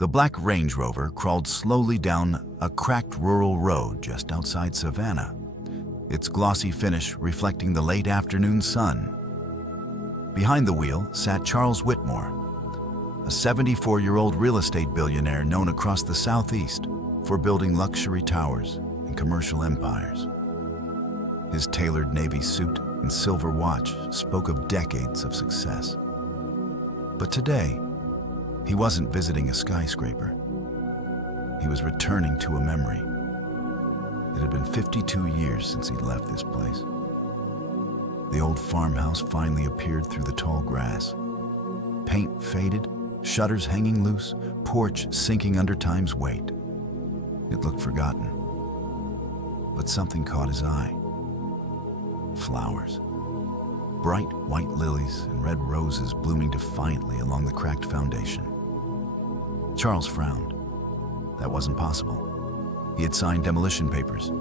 The black Range Rover crawled slowly down a cracked rural road just outside Savannah, its glossy finish reflecting the late afternoon sun. Behind the wheel sat Charles Whitmore, a 74-year-old real estate billionaire known across the Southeast for building luxury towers and commercial empires. His tailored navy suit and silver watch spoke of decades of success. But today, he wasn't visiting a skyscraper. He was returning to a memory. It had been 52 years since he'd left this place. The old farmhouse finally appeared through the tall grass. Paint faded, shutters hanging loose, porch sinking under time's weight. It looked forgotten. But something caught his eye. Flowers. Bright white lilies and red roses blooming defiantly along the cracked foundation. Charles frowned. That wasn't possible. He had signed demolition papers.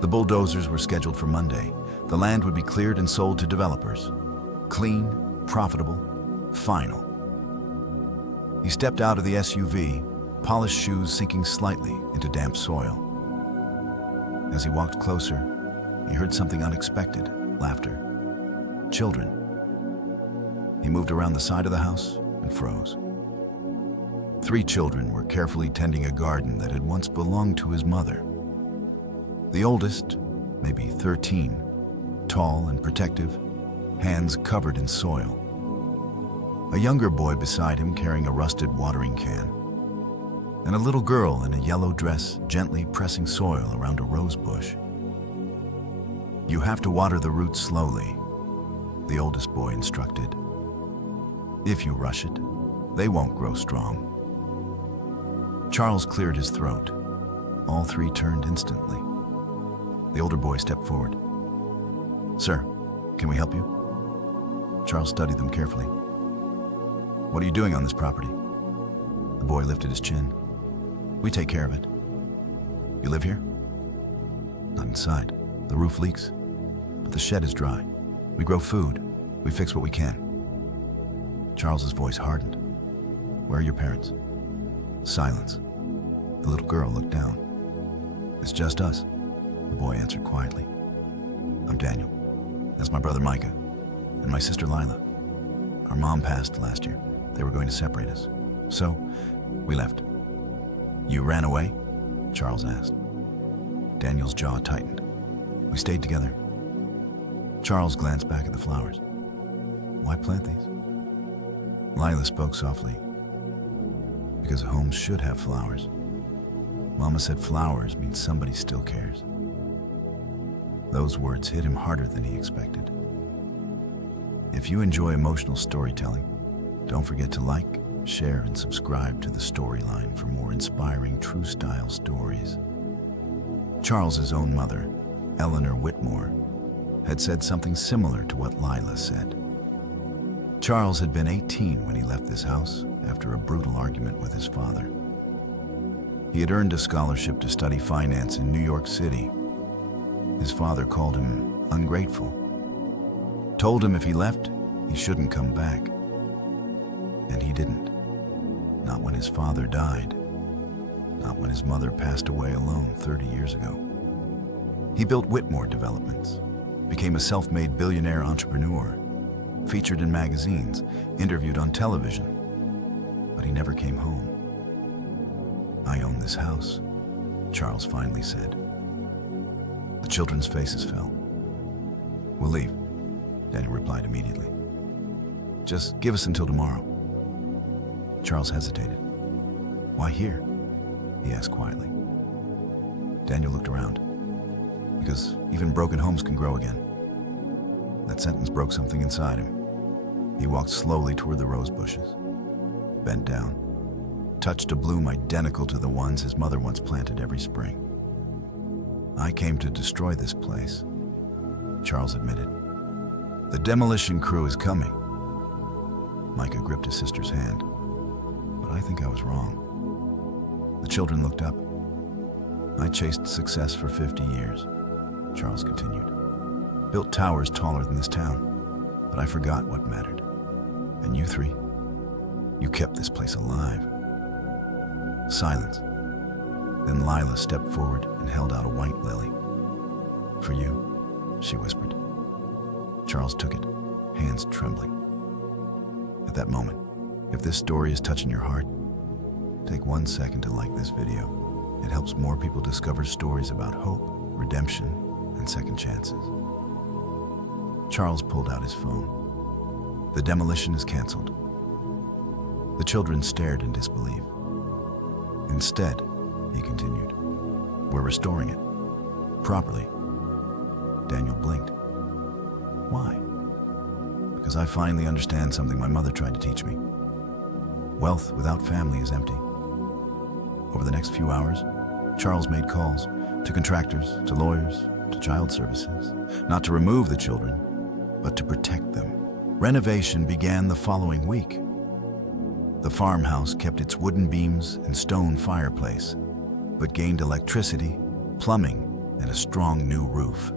The bulldozers were scheduled for Monday. The land would be cleared and sold to developers. Clean, profitable, final. He stepped out of the SUV, polished shoes sinking slightly into damp soil. As he walked closer, he heard something unexpected, laughter. Children. He moved around the side of the house and froze. 3 children were carefully tending a garden that had once belonged to his mother. The oldest, maybe 13, tall and protective, hands covered in soil. A younger boy beside him carrying a rusted watering can, and a little girl in a yellow dress gently pressing soil around a rose bush. "You have to water the roots slowly," the oldest boy instructed. "If you rush it, they won't grow strong." Charles cleared his throat. All 3 turned instantly. The older boy stepped forward. "Sir, can we help you?" Charles studied them carefully. "What are you doing on this property?" The boy lifted his chin. "We take care of it." "You live here?" "Not inside. The roof leaks, but the shed is dry. We grow food. We fix what we can." Charles's voice hardened. "Where are your parents?" Silence. The little girl looked down. "It's just us," the boy answered quietly. "I'm Daniel. That's my brother Micah, and my sister Lila. Our mom passed last year. They were going to separate us. So, we left." "You ran away?" Charles asked. Daniel's jaw tightened. "We stayed together." Charles glanced back at the flowers. "Why plant these?" Lila spoke softly. "Because homes should have flowers. Mama said flowers mean somebody still cares." Those words hit him harder than he expected. If you enjoy emotional storytelling, don't forget to like, share, and subscribe to The Storyline for more inspiring true-style stories. Charles's own mother, Eleanor Whitmore, had said something similar to what Lila said. Charles had been 18 when he left this house after a brutal argument with his father. He had earned a scholarship to study finance in New York City. His father called him ungrateful, told him if he left, he shouldn't come back. And he didn't. Not when his father died. Not when his mother passed away alone 30 years ago. He built Whitmore Developments, became a self-made billionaire entrepreneur, featured in magazines, interviewed on television. But he never came home. "I own this house," Charles finally said. The children's faces fell. "We'll leave," Daniel replied immediately. "Just give us until tomorrow." Charles hesitated. "Why here?" he asked quietly. Daniel looked around. "Because even broken homes can grow again." That sentence broke something inside him. He walked slowly toward the rose bushes, bent down, touched a bloom identical to the ones his mother once planted every spring. "I came to destroy this place," Charles admitted. "The demolition crew is coming." Micah gripped his sister's hand. "But I think I was wrong." The children looked up. "I chased success for 50 years," Charles continued. "Built towers taller than this town, but I forgot what mattered. And you 3, you kept this place alive." Silence. Then Lila stepped forward and held out a white lily. "For you," she whispered. Charles took it, hands trembling. At that moment, if this story is touching your heart, take 1 second to like this video. It helps more people discover stories about hope, redemption, and second chances. Charles pulled out his phone. "The demolition is canceled." The children stared in disbelief. "Instead," he continued, "we're restoring it. Properly." Daniel blinked. "Why?" "Because I finally understand something my mother tried to teach me. Wealth without family is empty." Over the next few hours, Charles made calls to contractors, to lawyers, to child services, not to remove the children, but to protect them. Renovation began the following week. The farmhouse kept its wooden beams and stone fireplace, but gained electricity, plumbing, and a strong new roof.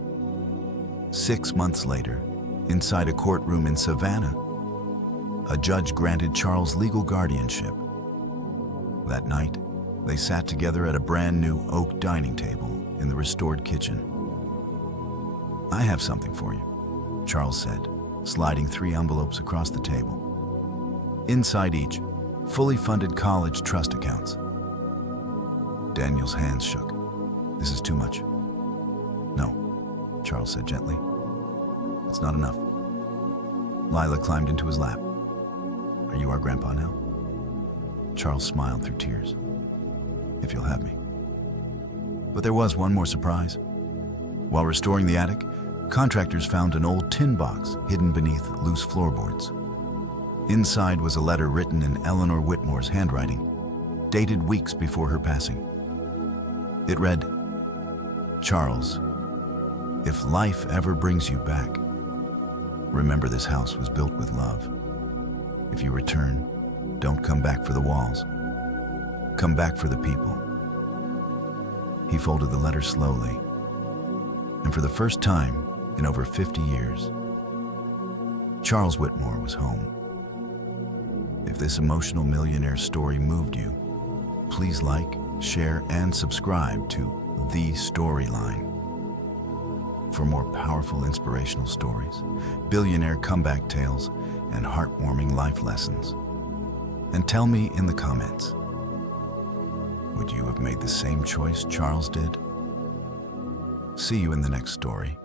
6 months later, inside a courtroom in Savannah, a judge granted Charles legal guardianship. That night, they sat together at a brand new oak dining table in the restored kitchen. "I have something for you," Charles said, sliding 3 envelopes across the table. Inside each, fully funded college trust accounts. Daniel's hands shook. "This is too much." "No," Charles said gently. "It's not enough." Lila climbed into his lap. "Are you our grandpa now?" Charles smiled through tears. "If you'll have me." But there was one more surprise. While restoring the attic, contractors found an old tin box hidden beneath loose floorboards. Inside was a letter written in Eleanor Whitmore's handwriting, dated weeks before her passing. It read, "Charles, if life ever brings you back, remember this house was built with love. If you return, don't come back for the walls. Come back for the people." He folded the letter slowly, and for the first time in over 50 years, Charles Whitmore was home. If this emotional millionaire story moved you, please like, share, and subscribe to The Storyline. For more powerful inspirational stories, billionaire comeback tales, and heartwarming life lessons. And tell me in the comments, would you have made the same choice Charles did? See you in the next story.